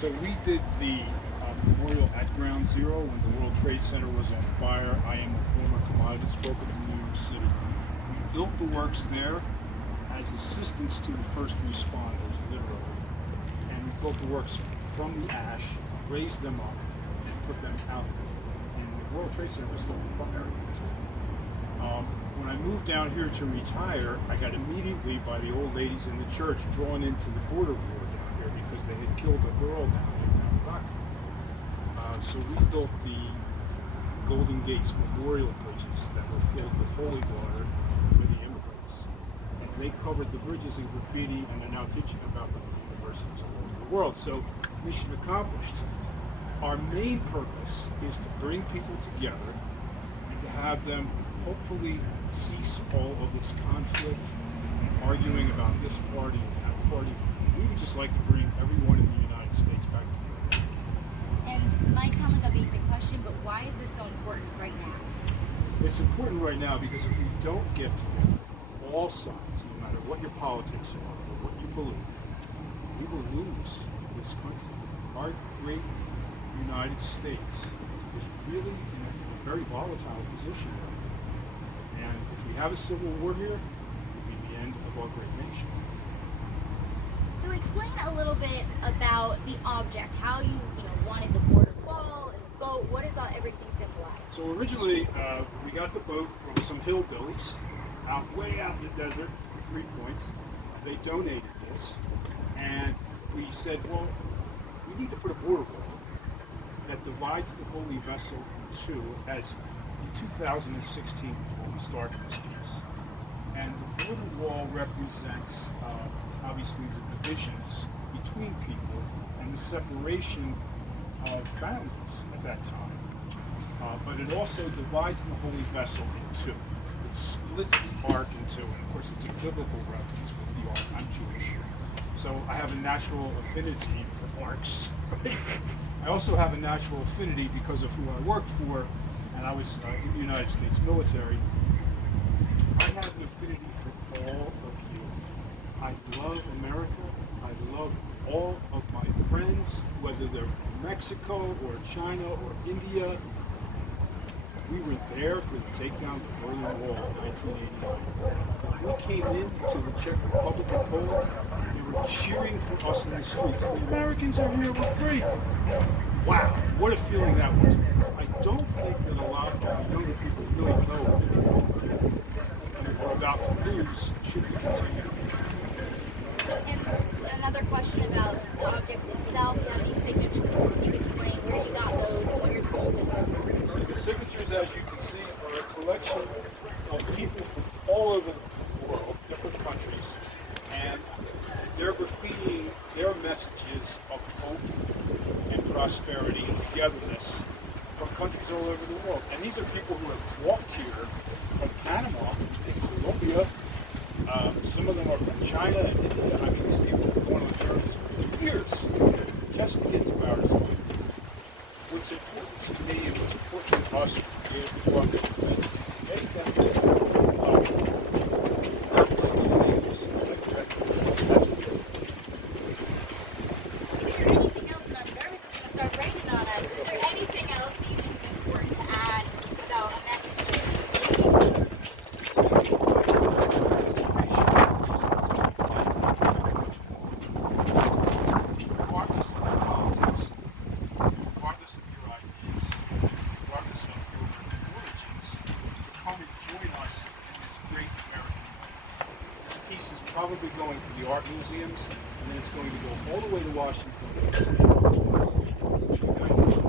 So we did the memorial at Ground Zero when the World Trade Center was on fire. I am a former commodities broker from New York City. We built the works there as assistance to the first responders, literally. And we built the works from the ash, raised them up, and put them out. And the World Trade Center was still on fire. When I moved down here to retire, I got immediately by the old ladies in the church drawn into the border war down here because they had killed a girl down here in Rockland. So we built the Golden Gates memorial bridges that were filled with holy water for the immigrants. And they covered the bridges in graffiti, and they're now teaching about them at universities all over the world. So mission accomplished. Our main purpose is to bring people together and to have them hopefully cease all of this conflict and arguing about this party and that party. We would just like to bring everyone in the United States back together. And it might sound like a basic question, but why is this so important right now? It's important right now because if we don't get together, all sides, no matter what your politics are or what you believe, we will lose this country. Our great United States is really in a very volatile position right now. And if we have a civil war here, it will be the end of our great nation. So explain a little bit about the object, how you wanted the border wall and the boat. What does everything symbolize? So originally, we got the boat from some hillbillies way out in the desert, 3 Points. They donated this, and we said, well, we need to put a border wall that divides the holy vessel in two, as in 2016 when we started this piece. And the border wall represents obviously the divisions between people and the separation of families at that time. But it also divides the holy vessel in two. It splits the ark in two, and of course it's a biblical reference with the ark. I'm Jewish, so I have a natural affinity for arks. I also have a natural affinity because of who I worked for, and I was in the United States military. I have an affinity for all of you. I love America. I love all of my friends, whether they're from Mexico or China or India. We were there for the takedown of the Berlin Wall in 1989. We came into the Czech Republic and Poland. They were cheering for us in the streets. The Americans are here, we're free. Wow, what a feeling that was. I don't think that a lot of younger people really know what we're about to lose should we continue. And another question about the objects itself. You have these signatures. Can you explain where you got those and what your goal is? So the signatures, as you can see, are a collection of people from all over the world, different countries, and they're graffitiing their messages of hope and prosperity and togetherness from countries all over the world. And these are people who have walked here from Panama and Colombia. Some of them are from China and India. I mean, these people have gone on journeys for years just to get to Arizona. What's important to me and what's important to us to be able to run the defense is to make them not like enemies, like refugees. Is there anything else, and I'm nervous it's going to start raining on us, is there anything else that you think is important to add about a message? Probably going to the art museums, and then it's going to go all the way to Washington, D.C.